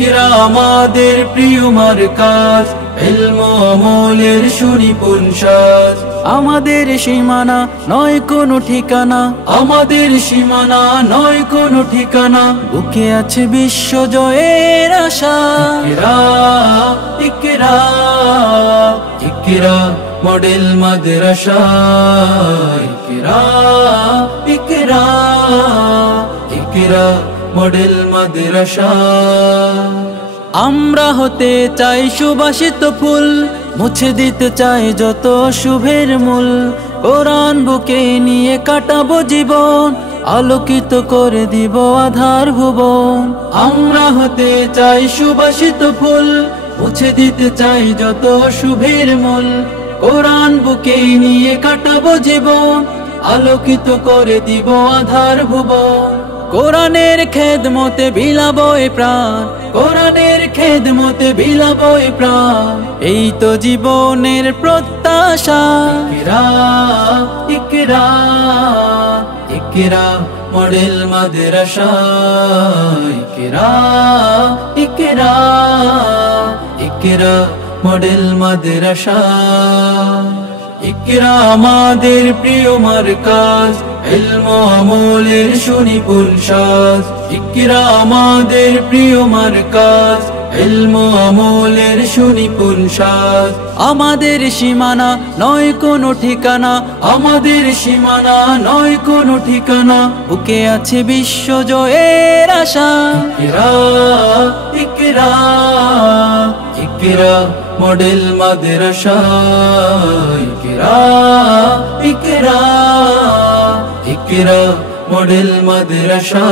ইকরা আমাদের প্রিয় মার্কাজ, ইলম ও আমলের সুনিপুণ সাজ। আমাদের সীমানা নয় কোনো ঠিকানা, আমাদের সীমানা নয় কোনো ঠিকানা, বুকে আছে বিশ্ব জয়ের আশা। ইকরা ইকরা ইকরা মডেল মাদ্রাসা, ইকরা ইকরা ইকরা মডেল মাদ্রাসা। আমরা হতে চাই সুবাসিত ফুল, মুছে দিতে চাই যত শুভের মূল। কোরআন বুকে নিয়ে কাটাবো জীবন, আলোকিত করে দিব আধার ভুবন। আমরা হতে চাই সুবাসিত ফুল, মুছে দিতে চাই যত শুভের মূল। কোরআন বুকে নিয়ে কাটাবো জীবন, আলোকিত করে দিব আধার ভুবন। কোরআনের খেদমতে বিলাবো এ প্রাণ, কোরআনের খেদমতে বিলাবো এ প্রাণ। এই তো জীবনের প্রত্যাশা। ইকরা ইকরা ইকরা মডেল মাদ্রাসা, ইকরা ইকরা ইকরা মডেল মাদ্রাসা। ইকরা আমাদের প্রিয় মার্কাজ, ইলম ও আমলের সুনিপুণ সাজ। ইকরা আমাদের প্রিয় মার্কাজ, ইলম ও আমলের সুনিপুণ সাজ। আমাদের সীমানা নয় কোনো ঠিকানা, আমাদের সীমানা নয় কোনো ঠিকানা, বুকে আছে বিশ্ব জয়ের আশা। ইকরা ইকরা ইকরা মডেল মাদ্রাসা, ইকরা ইকরা ইকরা মডেল মাদ্রাসা।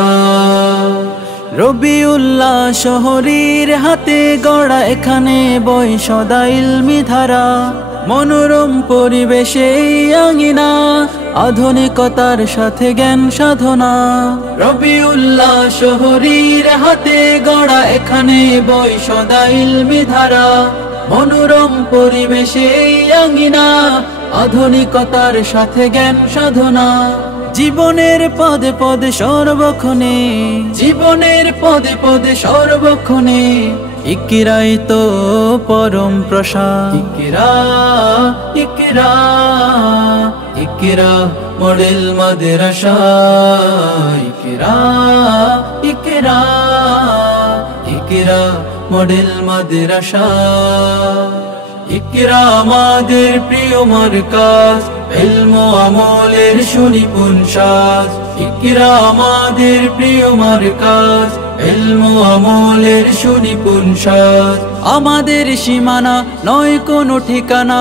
রবিউল্লাহ শহরীর হাতে গড়া এখানে বই সদা ইলমি ধারা। মনোরম পরিবেশে এই আঙিনা, আধুনিকতার সাথে জ্ঞান সাধনা। রবিউল্লাহ শহরীর হাতে গড়া এখানে বই সদা ইলমি ধারা। মনোরম পরিবেশে এই আঙিনা, আধুনিকতার সাথে জ্ঞান সাধনা। জীবনের পদে পদে সর্বক্ষণে, জীবনের পদে পদে সর্বক্ষণে, ইকরাই তো পরম প্রসাদ। ইকরা ইকরা ইকরা মডেল মাদ্রাসা, ইকরা ইকরা ইকরা মডেল মাদ্রাসা। ইকরা আমাদের প্রিয় মার্কাজ, ইলম ও আমলের সুনিপুণ সাজ। ইকরা আমাদের প্রিয় মার্কাজ, ইলম ও আমলের সুনিপুণ সাজ। আমাদের সীমানা নয় কোনো ঠিকানা,